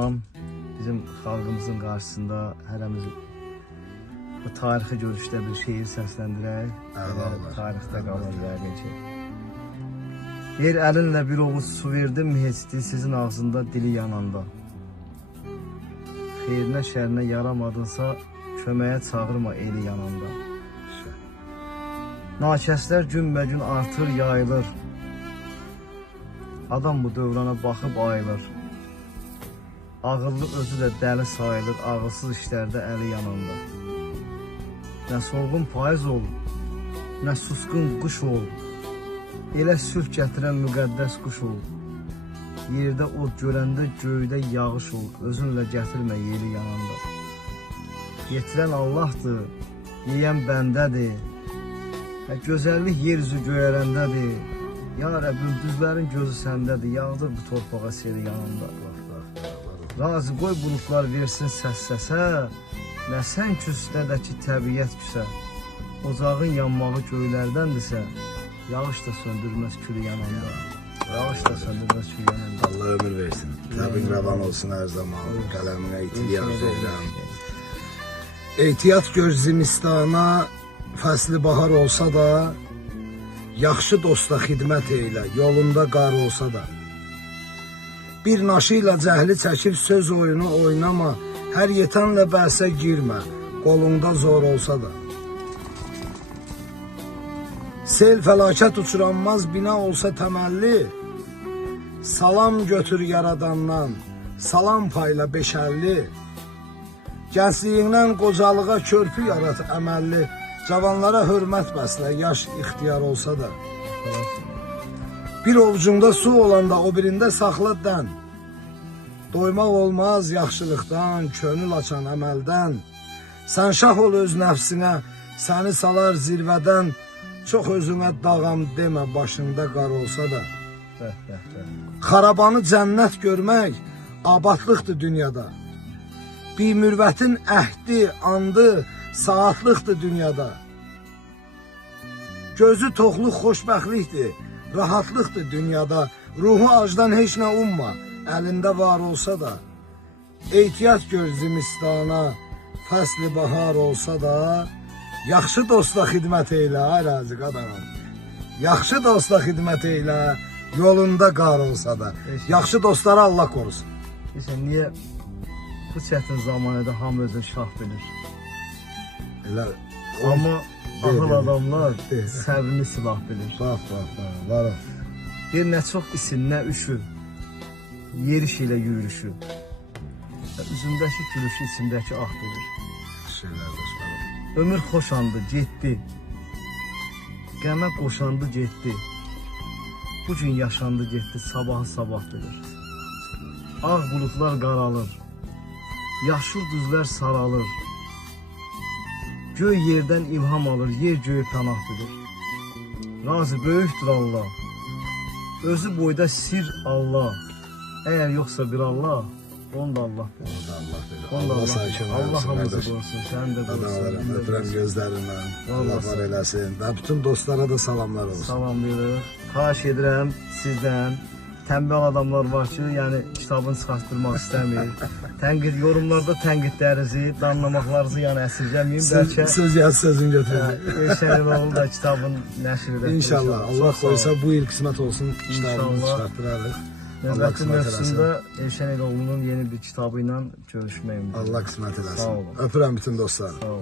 salam. Bizim xalqımızın qarşısında hərəmiz bu tarixi görüşdə bir şeir səsləndirək. Tarixdə qalır yəqin ki. Yer əlinlə bir ovuc su verdim mi heçdi sizin ağzında dili yananda. Xeyrinə şərinə yaramadınsa köməyə çağırma eli yananda. Nakəslər günbəgün artır, yayılır. Adam bu dövrana baxıb ayılır. Ağıllı özü də dəli sayılır, ağılsız işlərdə əli yananda. Nə solğun payız ol, nə susqun quş ol. Elə sülh gətirən müqəddəs quş ol. Yerdə od görəndə göydə yağış ol, özünlə gətirmə yeri yananda. Yetirən Allahdır, yeyən bəndədir. Gözəllik yeryüzü göyərəndədir. Ya Rəbbim, düzlərin gözü səndədir, yağdır bu torpağa seri yanında. Razı qoy bulutlar versin səs-səsə, nə sən küs, nə də ki təbiət küsə. Ocağın yanmağı göylərdəndirsə, yağış da söndürməz külü yananda. Yağış da söndürməz külü yananda. Allah ömür versin. Təbrik rəvan olsun hər zaman. Qələminə ihtiyar edirəm. Ehtiyat gör zimistana, fəsli bahar olsa da, yaxşı dosta xidmət eylə, yolunda qar olsa da. Bir naşı ilə cəhli çəkib söz oyunu oynama, hər yetənlə bəhsə girmə, qolunda zor olsa da. Sel fəlakət uçuranmaz bina olsa təməlli, salam götür yaradandan, salam payla beşərli. Gəncliyindən qocalığa körpü yarat əməlli, cavanlara hörmət bəslə, yaş ixtiyar olsa da. Bir ovucunda su olanda o birində saxla dən. Doymaq olmaz yaxşılıqdan, könül açan əməldən. Sən şah ol öz nəfsinə, səni salar zirvədən. Çox özünə dağam demə, başında qar olsa da. Xarabanı cənnət görmək abadlıqdır dünyada. Bir mürvətin əhdi, andı, saatlıqdır dünyada. Gözü toxluq xoşbəxtlikdir, rahatlıqdır dünyada. Ruhu acdan heç nə umma, əlində var olsa da. Ehtiyat gör zimistana, fəsli bahar olsa da. Yaxşı dosta xidmət eylə, ay razıq adamım. Yaxşı dosta xidmət eylə, yolunda qar olsa da. Yaxşı dostları Allah korusun. Bilirsən, niyə bu çətin zamanədə hamı özünü şah bilir? Elə, Amma ahıl adamlar səbrini silah bilir. Bax, var o. Bir nə çox isin, nə üşü, yeriş ilə yürüyüşü. Üzündəki gülüşü, içindəki ah bilir. Şeylər dostlarım. Ömür xoşandı, getdi. Qəmə qoşandı, getdi. Bugün yaşandı, getdi, sabahı sabah bilir. Ağ bulutlar qaralır, yaşıl düzlər saralır. Göy yerdən ilham alır, yer göğü pənah bilir. Razı böyükdür Allah, özü boyda sir Allah. Əgər yoxsa bir Allah, onu da Allah bilir. Allah sakin Allah hamımızı qorusun, sən də qorusun. Öpürəm gözlərindən, Allah var eləsin. Və bütün dostlara da salamlar olsun. Salamlayırıq. Xahiş edirəm sizdən. Tənbəl adamlar var ki, yəni kitabını çıxartdırmaq istəmir. Tənqid, yorumlarda tənqidlərinizi, danlamaqlarınızı yəni əsirgəməyin. Bəlkə söz yaz, sözün götürür. Elşən Eloğlu da kitabın nəşr edək. İnşallah. Allah qoysa bu il qismət olsun, kitabımızı çıxartdırarıq. Növbəti mövzusunda Elşən Eloğlu'nun yeni bir kitabı ilə görüşməyim. Allah qismət eləsin. Sağ olun. Öpürəm bütün dostlar. Sağ olun.